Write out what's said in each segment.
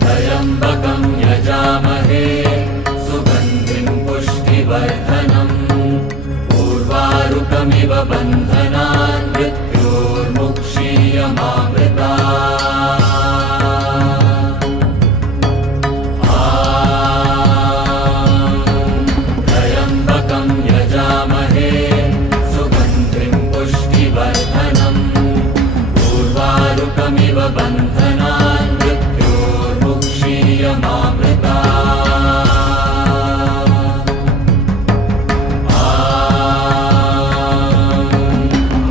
त्र्यम्बकं यजामहे सुगन्धिं पुष्टिवर्धनम् उर्वारुकमिव बन्धनान् मृत्योर्मुक्षीयमामृतात्। त्र्यम्बकं यजामहे सुगन्धिं पुष्टिवर्धनम् उर्वारुकमिव बन्धनान् मृत्योर्मुक्षीयमामृतात्।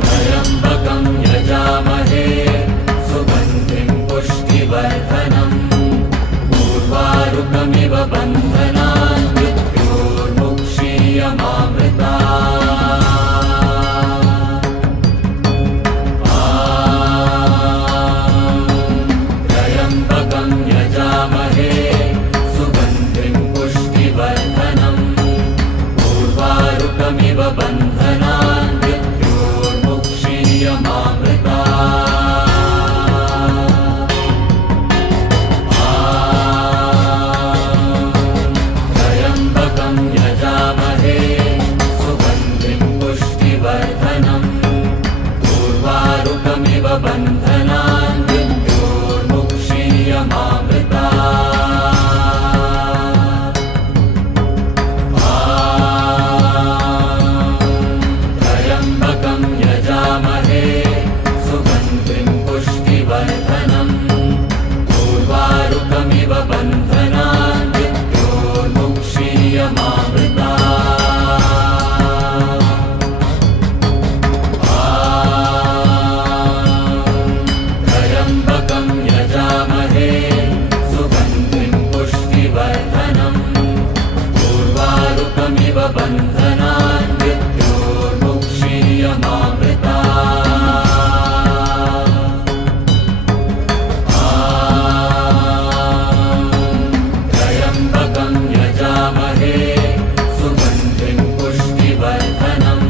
त्र्यम्बकं यजामहे सुगन्धिं पुष्टिवर्धनम् उर्वारुकमिव बन्धनान् मृत्योर्मुक्षीयमामृतात्। त्र्यम्बकं यजामहे सुगन्धिं पुष्टिवर्धनम् उर्वारुकमिव बन्धनान् मृत्योर्मुक्षीयमामृतात्। त्र्यम्बकं यजामहे सुगन्धिं पुष्टिवर्धनम् उर्वारुकमिव बन्धनान् मृत्योर्मुक्षीयमामृतात्। त्र्यम्बकं यजामहे सुगन्धिं पुष्टिवर्धनम् उर्वारुकमिव बन्धनान् मृत्योर्मुक्षीयमामृतात्। त्र्यम्बकं यजामहे सुगन्धिं पुष्टिवर्धनम् उर्वारुकमिव बन्धनान् मृत्योर्मुक्षीयमामृतात्। त्र्यम्बकं यजामहे सुगन्धिं पुष्टिवर्धनम्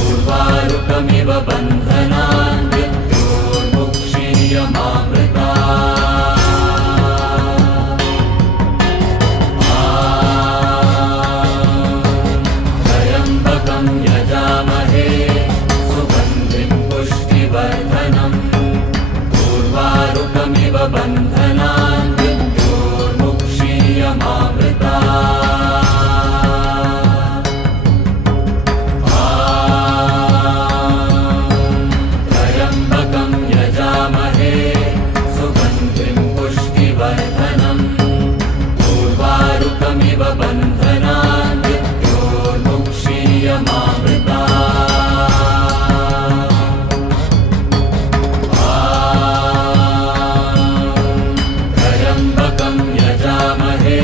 उर्वारुकमिव बन्धनान् मृत्योर्मुक्षीयमामृतात्। त्र्यम्बकं यजामहे सुगन्धिं पुष्टिवर्धनम् उर्वारुकमिव बन्धनान् मृत्योर्मुक्षीयमामृतात्। त्र्यम्बकं यजामहे सुगन्धिं पुष्टिवर्धनम् उर्वारुकमिव बन्धनान् मृत्योर्मुक्षीयमामृतात्। त्र्यम्बकं यजामहे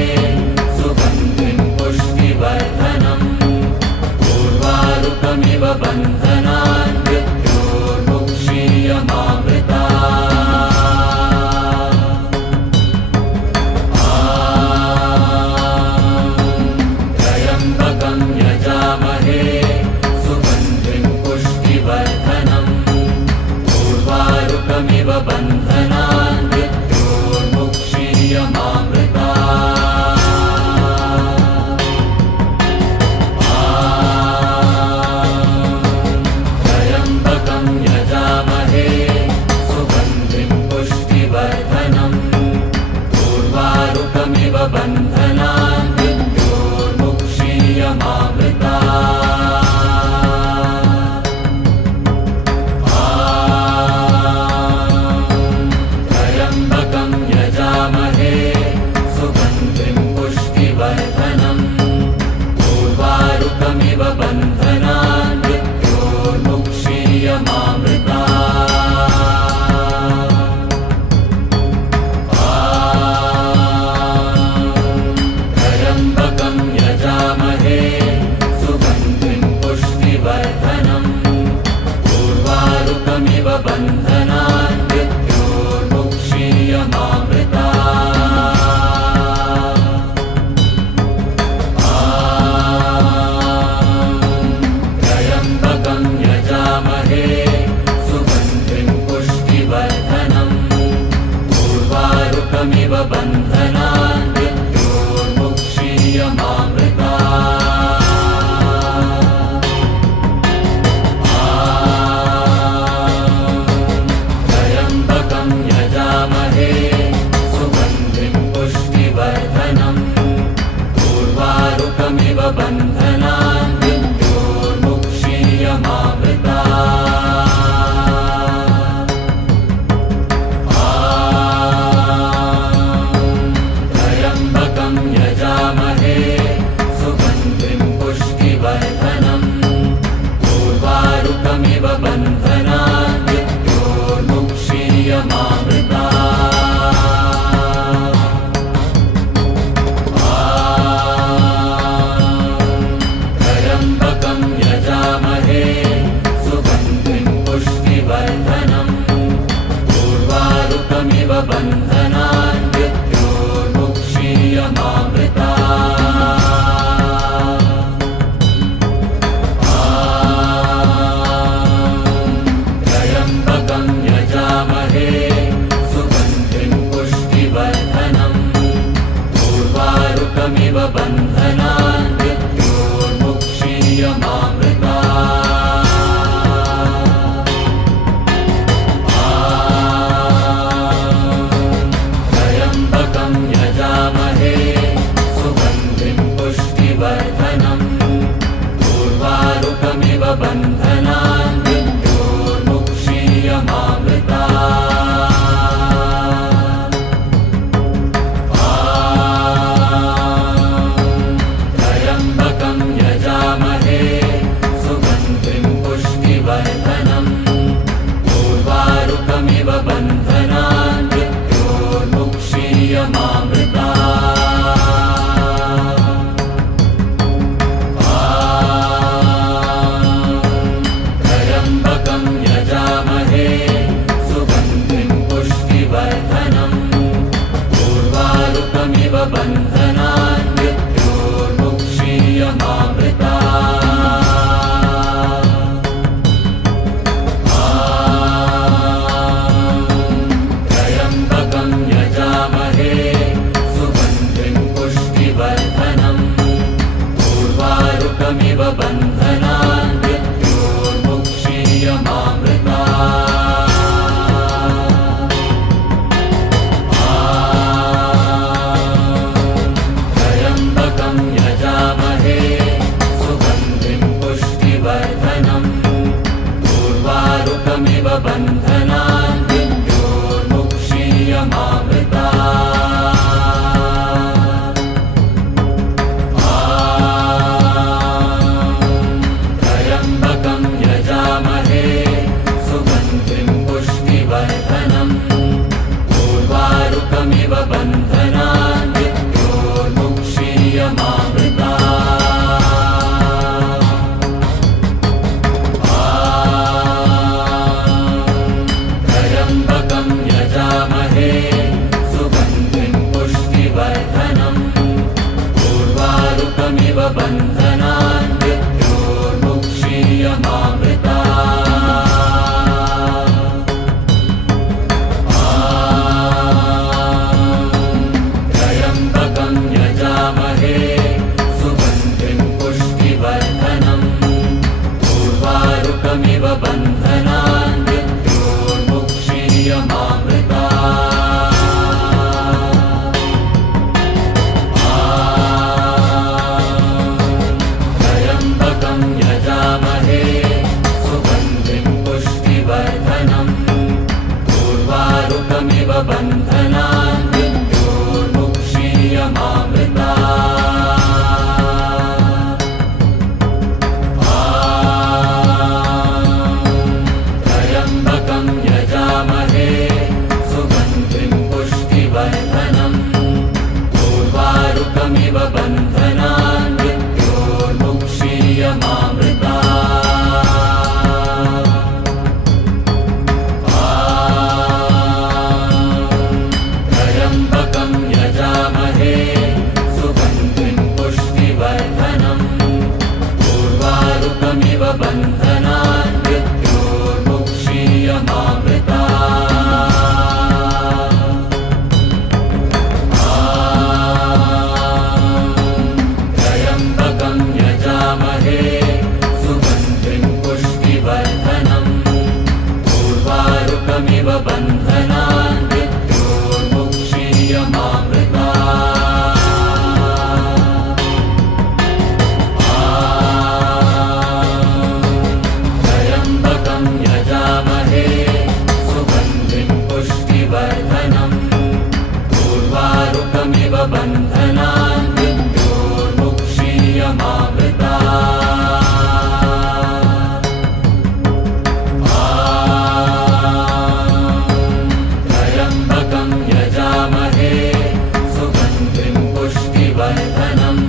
सुगन्धिं पुष्टिवर्धनम् उर्वारुकमिव बन्धनान् मृत्योर्मुक्षीयमामृतात्। त्र्यम्बकं यजामहे सुगन्धिं पुष्टिवर्धनम् उर्वारुकमिव बन्धनान् मृत्योर्मुक्षीयमामृतात्। त्र्यम्बकं यजामहे सुगन्धिं पुष्टिवर्धनम् उर्वारुकमिव बन्धनान् मृत्योर्मुक्षीयमामृतात्। त्र्यम्बकं यजामहे सुगन्धिं पुष्टिवर्धनम् उर्वारुकमिव बन्धनान् मृत्योर्मुक्षीयमामृतात्। त्र्यम्बकं यजामहे सुगन्धिं पुष्टिवर्धनम् उर्वारुकमिव बन्धनान् मृत्योर्मुक्षीयमामृतात्। त्र्यम्बकं यजामहे सुगन्धिं पुष्टिवर्धनम् बन्धनान् मृत्योर्मुक्षीयमामृता त्र्यम्बकं यजामहे सुगन्धिं पुष्टिवर्धनम् उर्वारुकमिव बन्धनान् मृत्योर्मुक्षीयमामृता त्र्यम्बकं यजामहे सुगन्धिं पुष्टिवर्धनम् उर्वारुकमिव बन्धनान् मृत्योर्मुक्षीयमामृता त्र्यम्बकं यजामहे सुगन्धिं पुष्टिवर्धनम् उर्वारुकमिव बन्धनान् मृत्योर्मुक्षीयमामृता त्र्यम्बकं यजामहे सुगन्धिं पुष्टिवर्धनम् उर्वारुकमिव बन्धनान् मृत्योर्मुक्षीयमामृता त्र्यम्बकं यजामहे सुगन्धिं पुष्टिवर्धनम्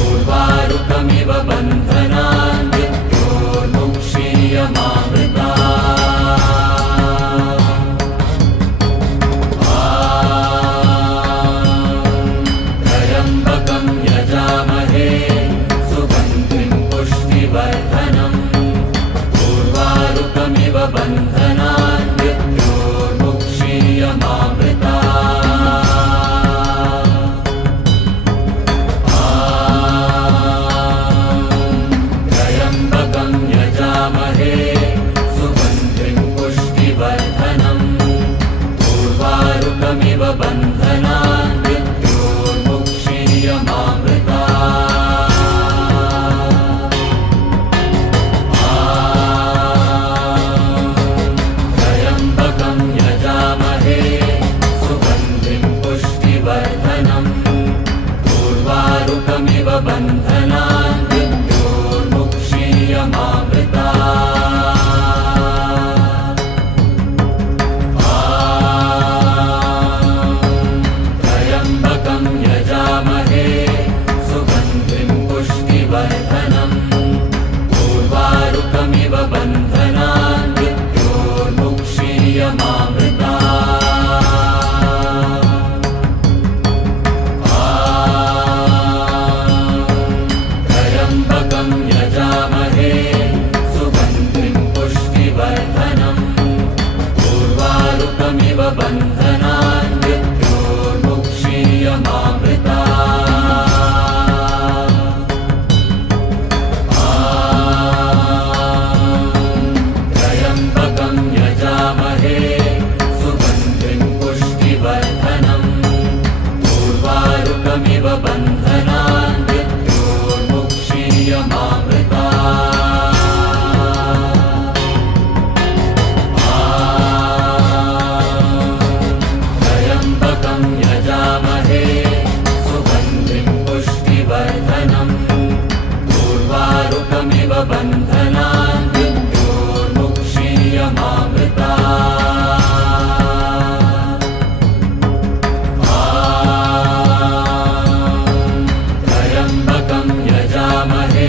उर्वारुकमिव बन्धनान् मृत्योर्मुक्षीयमामृता त्र्यम्बकं यजामहे सुगन्धिं पुष्टिवर्धनम् उर्वारुकमिव बन्धनान् मृत्योर्मुक्षीयमामृता त्र्यम्बकं यजामहे सुगन्धिं पुष्टिवर्धनम् उर्वारुकमिव बन्धनान् मृत्योर्मुक्षीयमामृता त्र्यम्बकं यजामहे सुगन्धिं पुष्टिवर्धनम् उर्वारुकमिव बन्धनान् मृत्योर्मुक्षीयमामृता त्र्यम्बकं यजामहे सुगन्धिं पुष्टिवर्धनम् उर्वारुकमिव बन्धनान् मृत्योर्मुक्षीयमामृता त्र्यम्बकं यजामहे सुगन्धिं पुष्टिवर्धनम् उर्वारुकमिव बन्धनान् मृत्योर्मुक्षीयमामृता त्र्यम्बकं यजामहे सुगन्धिं पुष्टिवर्धनम् उर्वारुकमिव बन्धनान् मृत्योर्मुक्षीयमामृता त्र्यम्बकं यजामहे सुगन्धिं पुष्टिवर्धनम् उर्वारुकमिव बन्धनान् मृत्योर्मुक्षीयमामृता त्र्यम्बकं यजामहे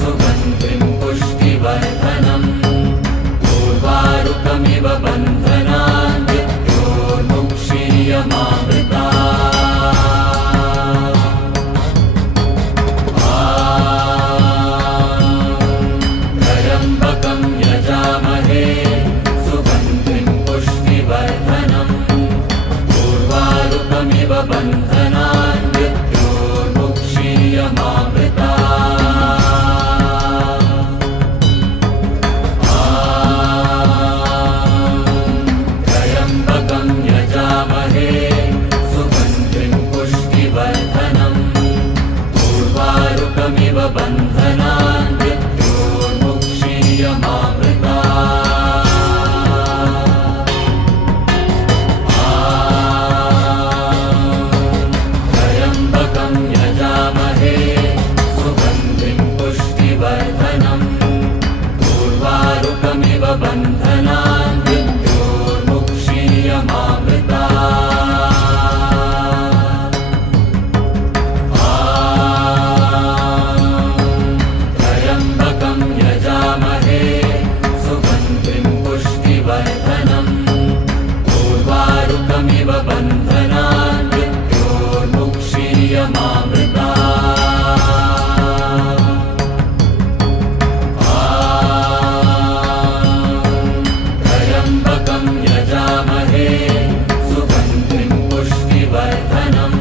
सुगन्धिं पुष्टिवर्धनम् उर्वारुकमिव बन्धनान् मृत्योर्मुक्षीयमामृता त्र्यम्बकं यजामहे सुगन्धिं पुष्टिवर्धनम् उर्वारुकमिव बन्धनान् मृत्योर्मुक्षीयमामृता त्र्यम्बकं यजामहे सुगन्धिं पुष्टिवर्धनम्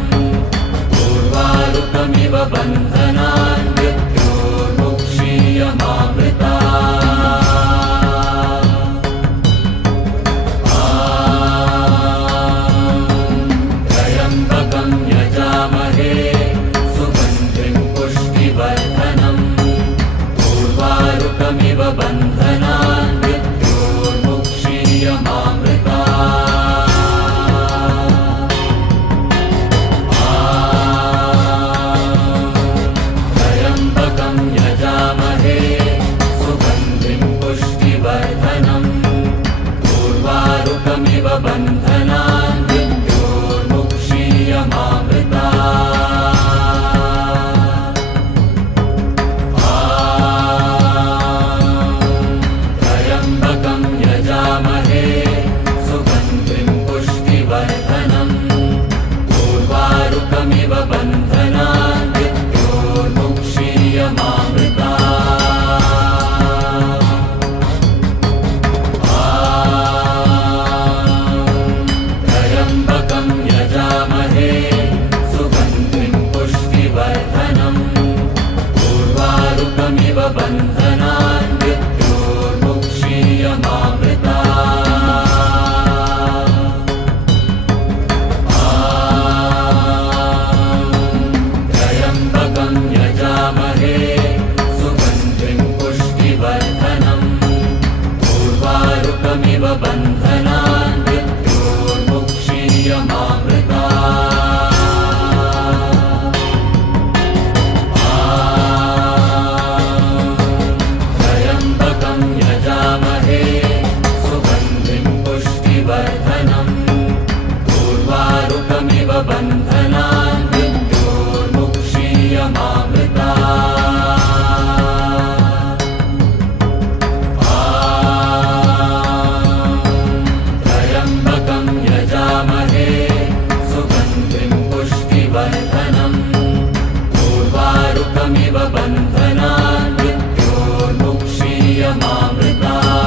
उर्वारुकमिव बन्धनान् मृत्योर्मुक्षीयमामृतात् त्र्यम्बकं यजामहे सुगन्धिं पुष्टिवर्धनम् उर्वारुकमिव बन्धनान् त्र्यम्बकं यजामहे सुगन्धिं पुष्टिवर्धनम् उर्वारुकमिव बन्धनान् मृत्योर्मुक्षीयमामृतात् त्र्यम्बकं यजामहे सुगन्धिं पुष्टिवर्धनम् उर्वारुकमिव बन्धनान् त्र्यम्बकं यजामहे सुगन्धिं पुष्टिवर्धनम् उर्वारुकमिव बन्धनान् त्र्यम्बकं यजामहे सुगन्धिं पुष्टिवर्धनम् उर्वारुकमिव बन्धनान् त्र्यम्बकं यजामहे सुगन्धिं पुष्टिवर्धनम् उर्वारुकमिव बन्धनान् त्र्यम्बकं यजामहे सुगन्धिं पुष्टिवर्धनम् उर्वारुकमिव बन्धनान् मृत्योर्मुक्षीयमामृतात्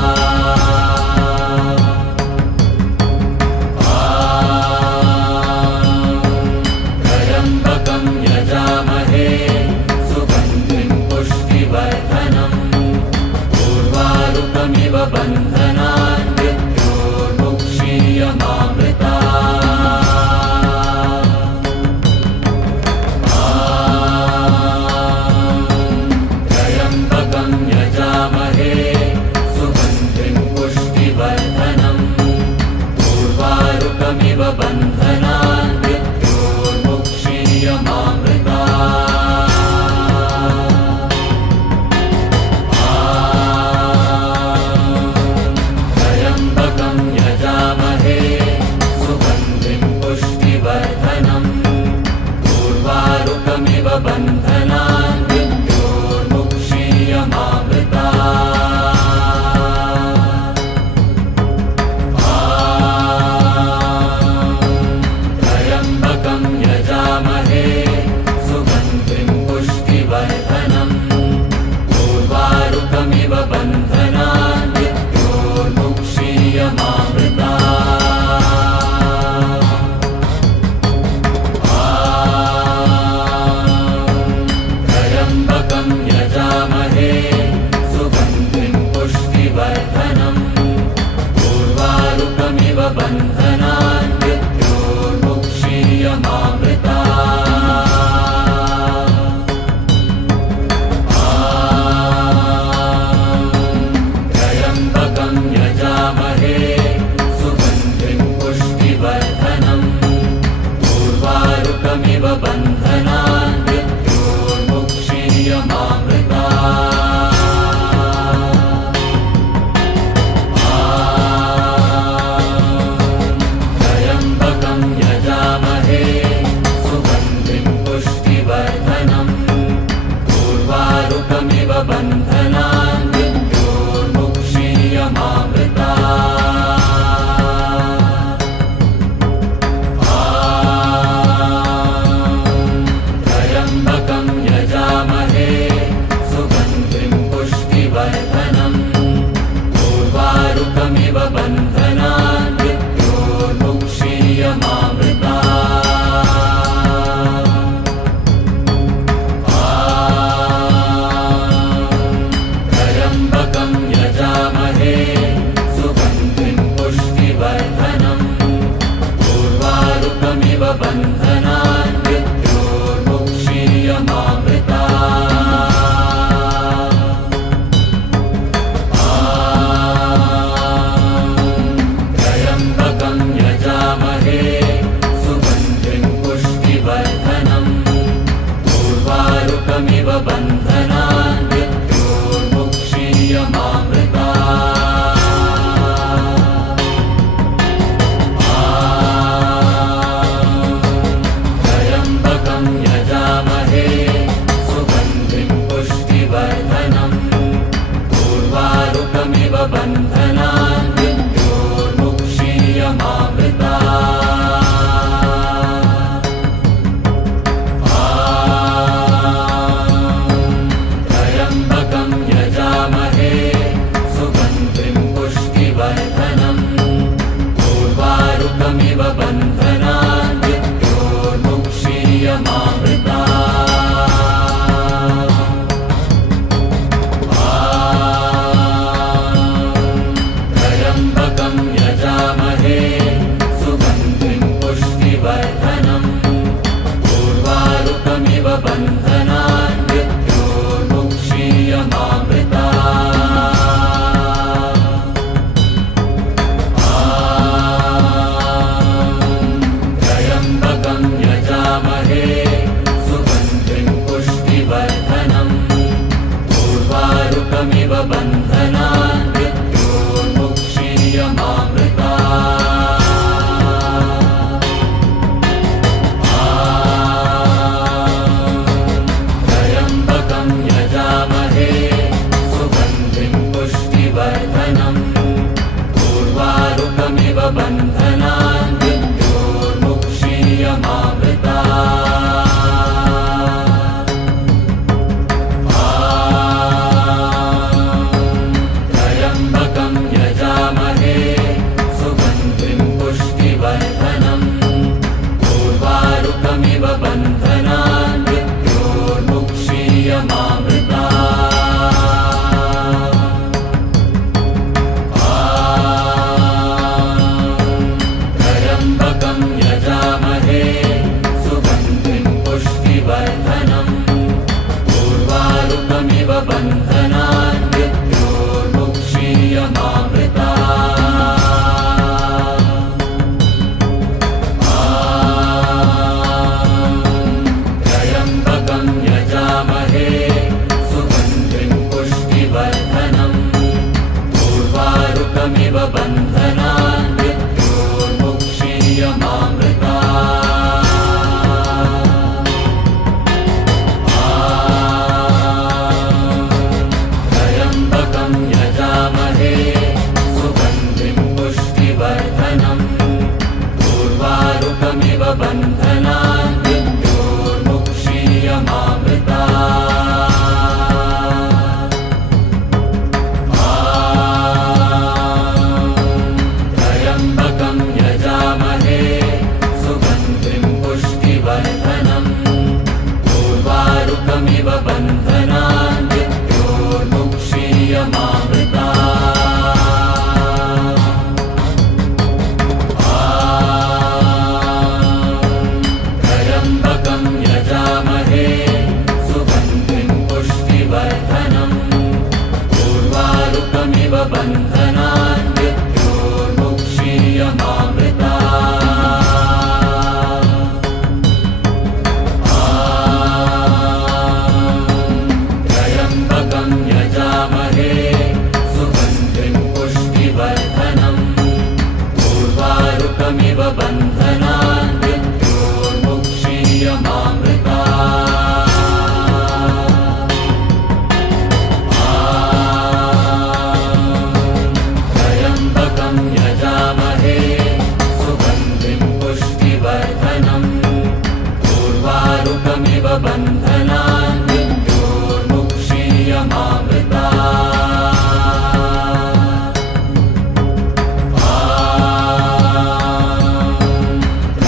त्र्यम्बकमिव बन्धनान् मृत्योर्मुक्षीयमामृतात् त्र्यम्बकं यजामहे सुगन्धिं पुष्टिवर्धनम् उर्वारुकमिव बन्धनान् त्र्यम्बकं यजामहे सुगन्धिं पुष्टिवर्धनम् उर्वारुकमिव बन्धनान् मृत्योर्मुक्षीयमामृतात् त्र्यम्बकं यजामहे सुगन्धिं पुष्टिवर्धनम् उर्वारुकमिव बन्धनान् त्र्यम्बकं यजामहे सुगन्धिं पुष्टिवर्धनम् उर्वारुकमिव बन्धनान् त्र्यम्बकं यजामहे सुगन्धिं पुष्टिवर्धनम् उर्वारुकमिव बन्धनान् त्र्यम्बकं यजामहे सुगन्धिं पुष्टिवर्धनम् उर्वारुकमिव बन्धनान् त्र्यम्बकं यजामहे सुगन्धिं पुष्टिवर्धनम् उर्वारुकमिव बन्धनान् त्र्यम्बकं यजामहे सुगन्धिं पुष्टिवर्धनम् उर्वारुकमिव बन्धनान्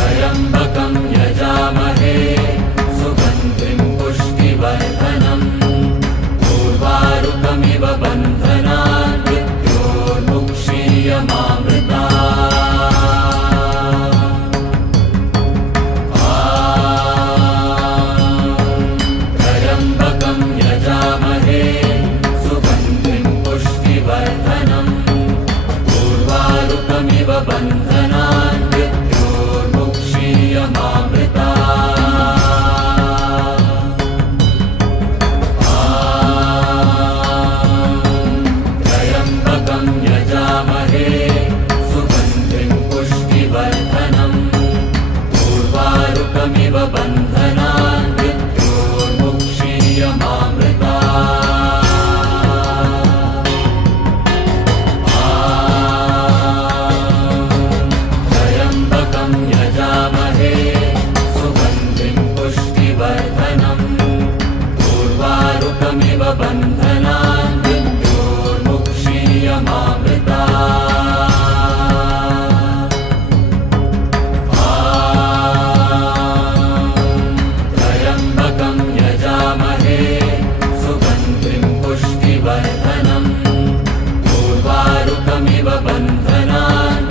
त्र्यम्बकं यजामहे सुगन्धिं पुष्टिवर्धनम् उर्वारुकमिव बन्धनान् त्र्यम्बकं यजामहे सुगन्धिं पुष्टिवर्धनम् उर्वारुकमिव बन्धनान् त्र्यम्बकं यजामहे सुगन्धिं पुष्टिवर्धनम् उर्वारुकमिव बन्धनान् त्र्यम्बकं यजामहे सुगन्धिं पुष्टिवर्धनम् उर्वारुकमिव बन्धनान् त्र्यम्बकं यजामहे सुगन्धिं पुष्टिवर्धनम् उर्वारुकमिव बन्धनान्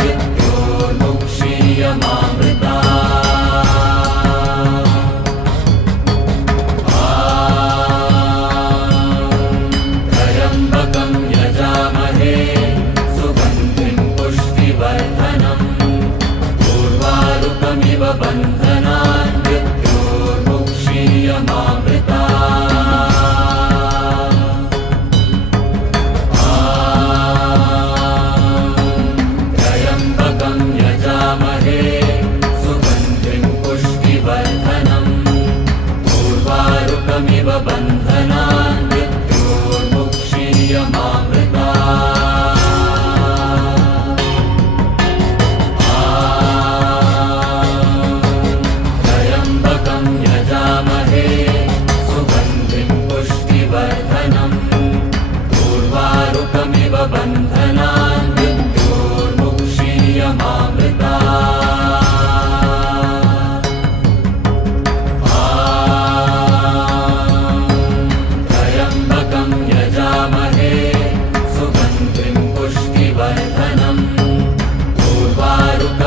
त्र्यम्बकं यजामहे सुगन्धिं पुष्टिवर्धनम् उर्वारुकमिव बन्धनान् त्र्यम्बकं यजामहे सुगन्धिं पुष्टिवर्धनम् उर्वारुकमिव बन्धनान् त्र्यम्बकं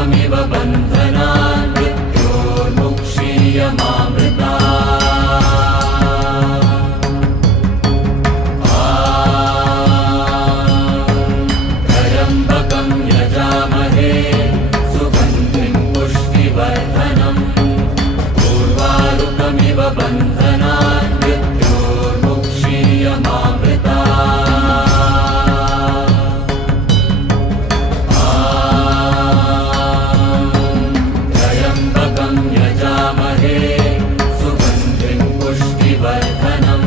उर्वारुकमिव बन्धनान् मृत्योर्मुक्षीयमामृता त्र्यम्बकं यजामहे सुगन्धिं पुष्टिवर्धनम् उर्वारुकमिव बन्धनान् मृत्योर्मुक्षीयमामृता त्र्यम्बकं यजामहे सुगन्धिं पुष्टिवर्धनम्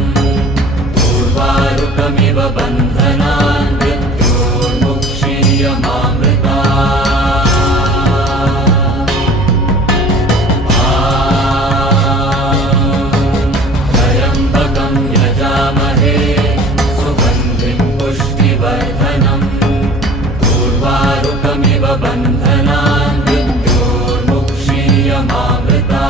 उर्वारुकमिव बन्धनान् मृत्योर्मुक्षीयमामृता त्र्यम्बकं यजामहे सुगन्धिं पुष्टिवर्धनम् उर्वारुकमिव बन्धनान् मृत्योर्मुक्षीयमामृता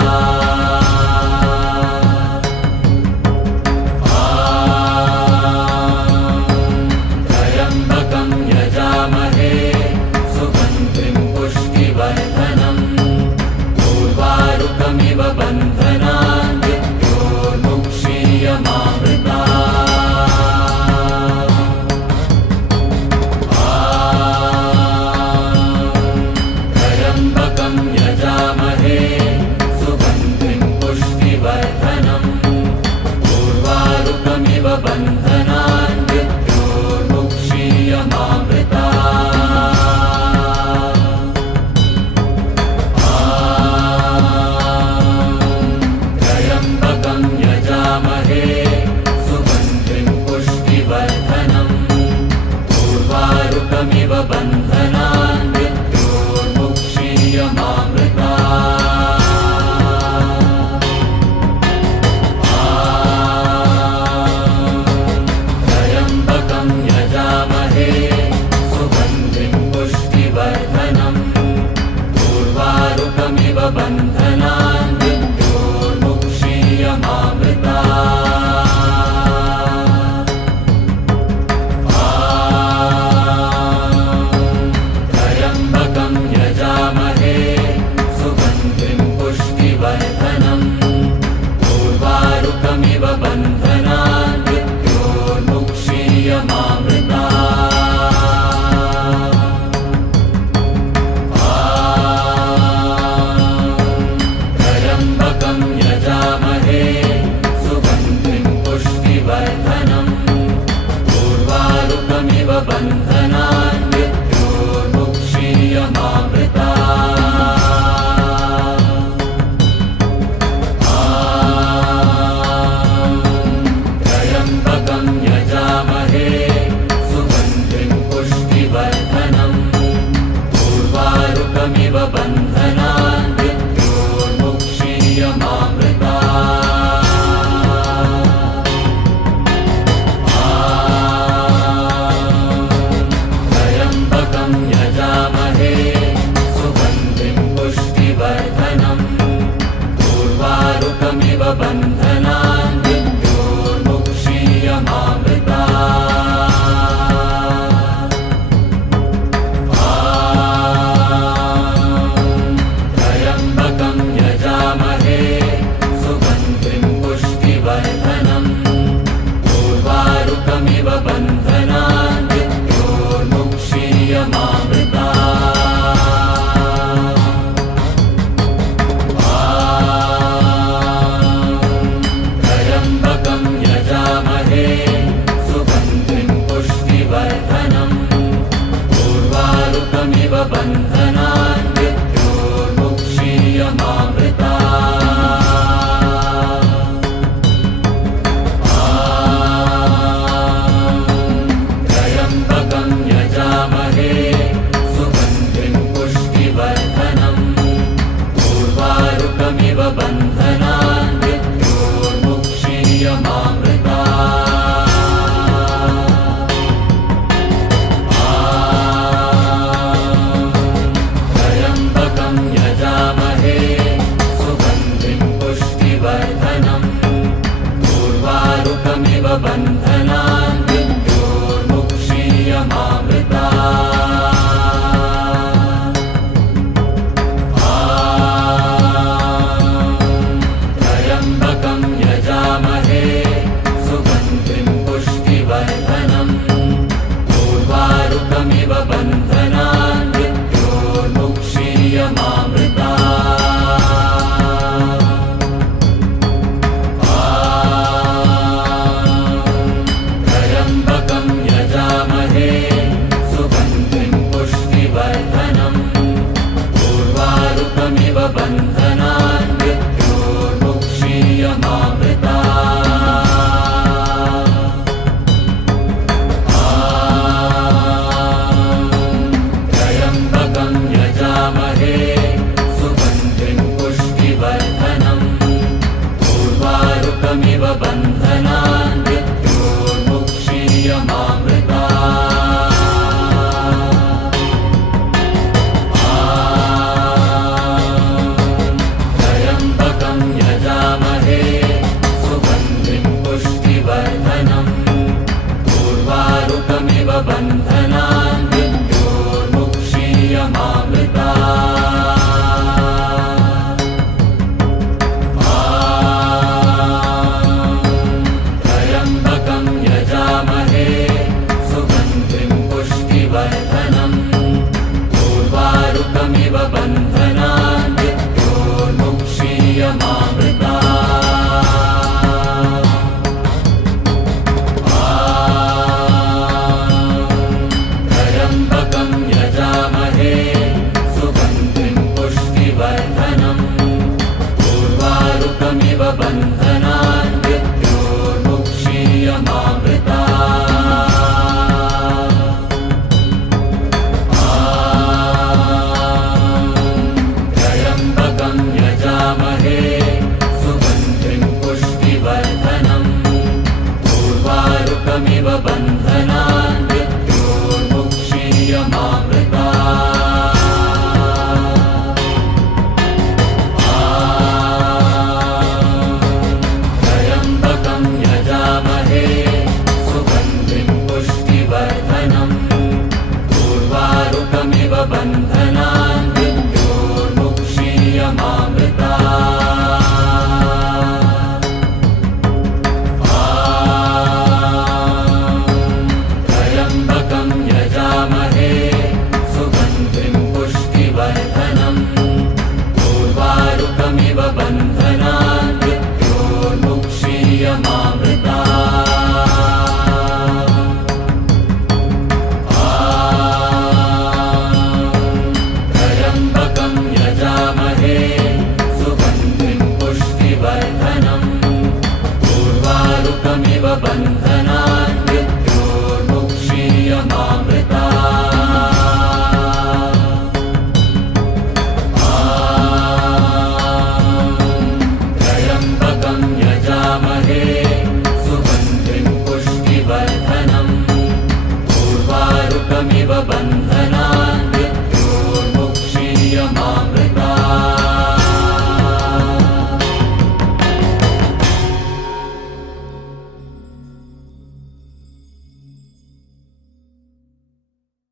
त्र्यम्बकं यजामहे सुगन्धिं पुष्टिवर्धनम् उर्वारुकमिव बन्धनान् मृत्योर्मुक्षीयमामृता त्र्यम्बकं यजामहे सुगन्धिं पुष्टिवर्धनम् उर्वारुकमिव बन्धनान् मृत्योर्मुक्षीयमामृता त्र्यम्बकं यजामहे सुगन्धिं पुष्टिवर्धनम् उर्वारुकमिव बन्धनान् मृत्योर्मुक्षीयमामृता त्र्यम्बकं यजामहे सुगन्धिं पुष्टिवर्धनम् उर्वारुकमिव बन्धनान् मृत्योर्मुक्षीयमामृता त्र्यम्बकं यजामहे सुगन्धिं पुष्टिवर्धनम् उर्वारुकमिव बन्धनान् मृत्योर्मुक्षीयमामृता त्र्यम्बकं यजामहे सुगन्धिं पुष्टिवर्धनम् उर्वारुकमिव बन्धनान् मृत्योर्मुक्षीयमामृता त्र्यम्बकं यजामहे सुगन्धिं पुष्टिवर्धनम् उर्वारुकमिव बन्धनान्